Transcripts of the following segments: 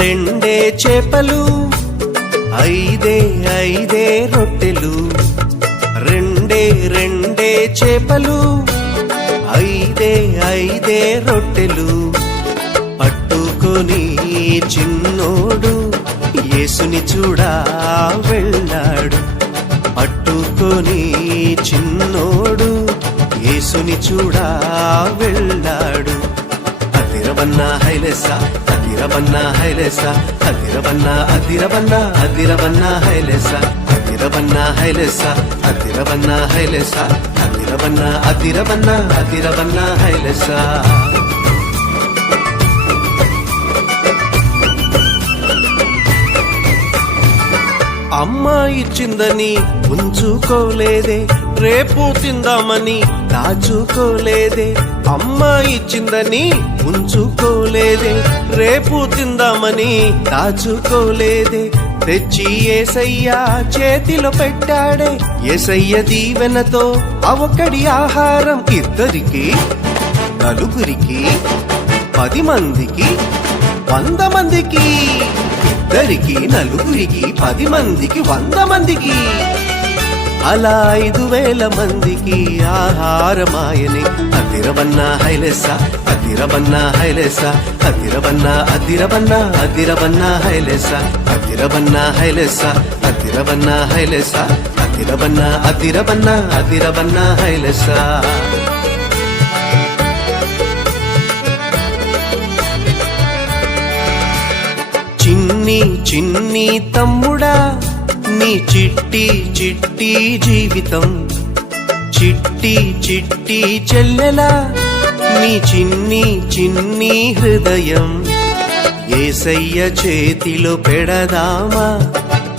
రెండే చేపలు, ఐదే రొట్టెలు. రెండే చేపలు, ఐదే రొట్టెలు. పట్టుకొని చిన్నోడు యేసుని చూడా వెళ్ళాడు. పట్టుకొని చిన్నోడు యేసుని చూడా వెళ్ళాడు. అదిరవన్న హైలెస, అదిరవన్న హైలెస, అదిరవన్న అదిరవన్న అదిరవన్న హైలెస, అదిరవన్న హైలెస, అదిరవన్న హైలెస, అదిరవన్న అదిరవన్న అదిరవన్న హైలెస. అమ్మ ఇచ్చిందని ఉంచుకోలేదే, రేపు తిందామని దాచుకోలేదే. అమ్మ ఇచ్చిందని ఉంచుకోలేదే, రేపు తిందామని దాచుకోలేదే. తెచ్చి యేసయ్య చేతిలో పెట్టాడే. యేసయ్య దీవెనతో అవకడి ఆహారం ఇద్దరికి, నలుగురికి, 10 మందికి, 100 మందికి. ఇద్దరికి, నలుగురికి, 10 మందికి, 100 మందికి. అలా 5,000 మందికి ఆహారమాయనే. అదిరవన్న హైలెస, అదిరవన్న హైలెస, అదిరవన్న అదిరవన్న అదిరవన్న హైలెస, అదిరవన్న హైలెస, అదిరవన్న హైలెస, అదిరవన్న అదిరవన్న అదిరవన్న హైలెస. చిన్ని తమ్ముడా, నీ చిట్టి జీవితం. చిట్టి చెల్లెలా, నీ చిన్ని హృదయం. యేసయ్య చేతిలో పెడదామా,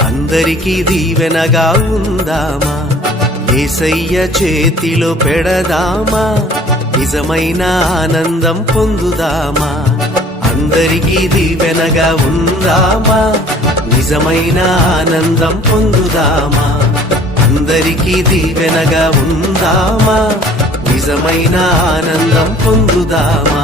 అందరికీ దీవెనగా ఉందామా. యేసయ్య చేతిలో పెడదామా, నిజమైన ఆనందం పొందుదామా. అందరికీ దీవెనగా ఉందామా, నిజమైన ఆనందం పొందుదామా. అందరికీ దీవెనగా ఉందామా, నిజమైన ఆనందం పొందుదామా.